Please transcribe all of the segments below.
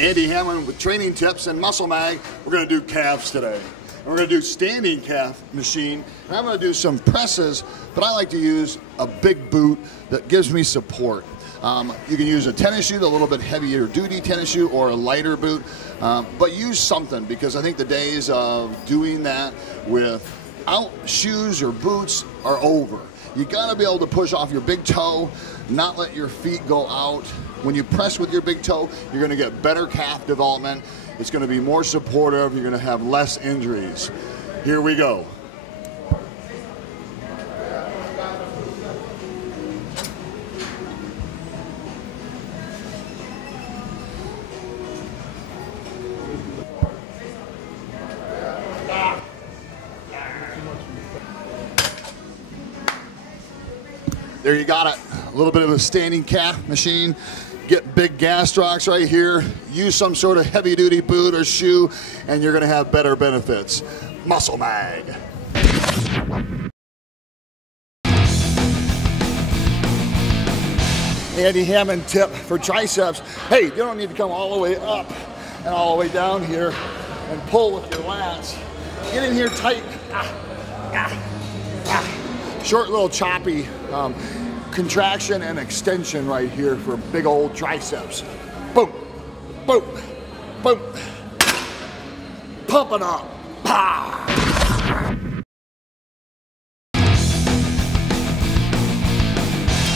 Andy Haman with training tips and Muscle Mag. We're going to do calves today. And we're going to do standing calf machine. And I'm going to do some presses, but I like to use a big boot that gives me support. You can use a tennis shoe, a little bit heavier duty tennis shoe, or a lighter boot, but use something, because I think the days of doing that without shoes or boots are over. You gotta be able to push off your big toe, not let your feet go out. When you press with your big toe, you're gonna get better calf development. It's gonna be more supportive. You're gonna have less injuries. Here we go. There you got it. A little bit of a standing calf machine. Get big gastrocs right here. Use some sort of heavy duty boot or shoe, and you're gonna have better benefits. Muscle Mag. Andy Haman tip for triceps. Hey, you don't need to come all the way up and all the way down here and pull with your lats. Get in here tight. Short little choppy contraction and extension right here for big old triceps. Boom, boom, boom. Pump it up. Pow.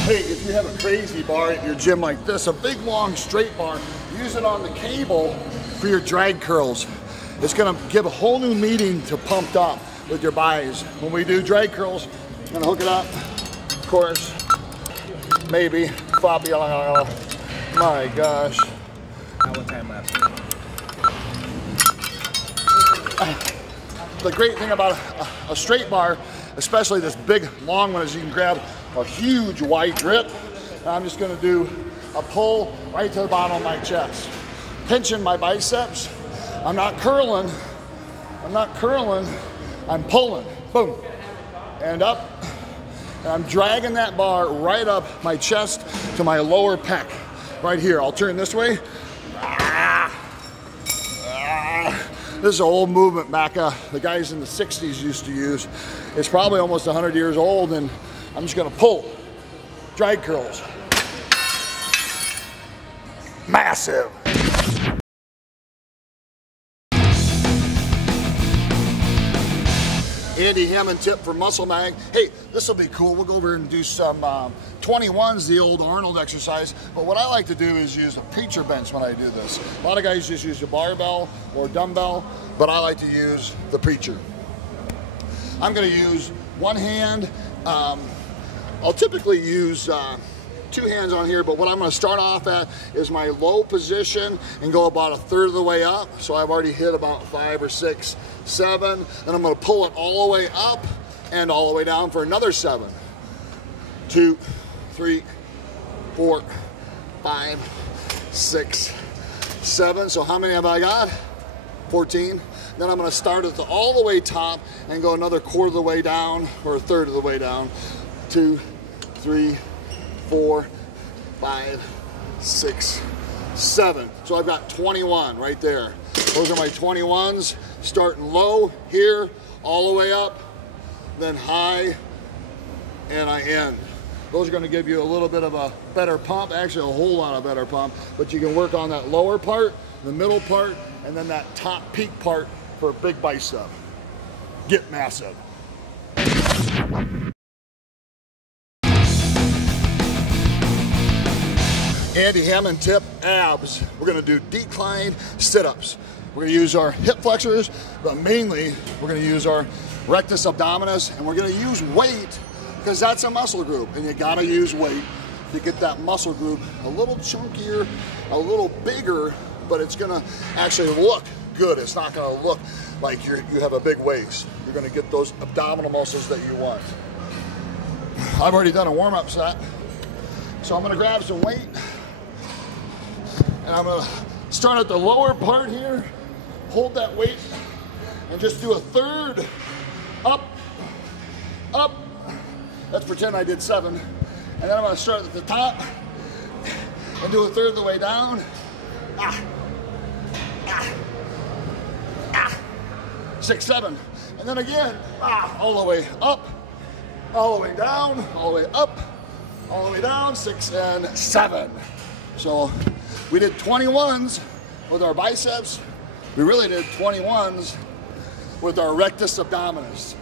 Hey, if you have a crazy bar at your gym like this, a big long straight bar, use it on the cable for your drag curls. It's gonna give a whole new meaning to pumped up with your buys. When we do drag curls, I'm gonna hook it up, of course, maybe, Fabio, my gosh. What time left? The great thing about a straight bar, especially this big long one, is you can grab a huge wide grip. And I'm just gonna do a pull right to the bottom of my chest. Pinching my biceps. I'm not curling, I'm pulling, boom, and up. And I'm dragging that bar right up my chest to my lower pec, right here. I'll turn this way. This is an old movement back the guys in the 60s used to use. It's probably almost 100 years old, and I'm just gonna pull. Drag curls. Massive. Andy Haman tip for Muscle Mag. Hey, this will be cool. We'll go over and do some 21s, the old Arnold exercise. But what I like to do is use a preacher bench when I do this. A lot of guys just use a barbell or dumbbell, but I like to use the preacher. I'm gonna use one hand. I'll typically use two hands on here, but what I'm gonna start off at is my low position and go about a third of the way up. So I've already hit about 5 or 6, 7. Then I'm gonna pull it all the way up and all the way down for another 7. 2, 3, 4, 5, 6, 7. So how many have I got? 14. Then I'm gonna start at the all the way top and go another quarter of the way down, or a third of the way down. 2, 3, 4, 5, 6, 7. So I've got 21 right there. Those are my 21s, starting low here, all the way up, then high, and I end. Those are gonna give you a little bit of a better pump, actually a whole lot of better pump, but you can work on that lower part, the middle part, and then that top peak part for a big bicep. Get massive. Andy Haman tip, abs. We're gonna do decline sit-ups. We're gonna use our hip flexors, but mainly we're gonna use our rectus abdominis, and we're gonna use weight because that's a muscle group, and you gotta use weight to get that muscle group a little chunkier, a little bigger, but it's gonna actually look good. It's not gonna look like you have a big waist. You're gonna get those abdominal muscles that you want. I've already done a warm-up set, so I'm gonna grab some weight. And I'm gonna start at the lower part here, hold that weight, and just do a third up, up. Let's pretend I did 7. And then I'm gonna start at the top and do a third of the way down. 6, 7. And then again, all the way up, all the way down, all the way up, all the way down, 6 and 7. So we did 21s with our biceps. We really did 21s with our rectus abdominis.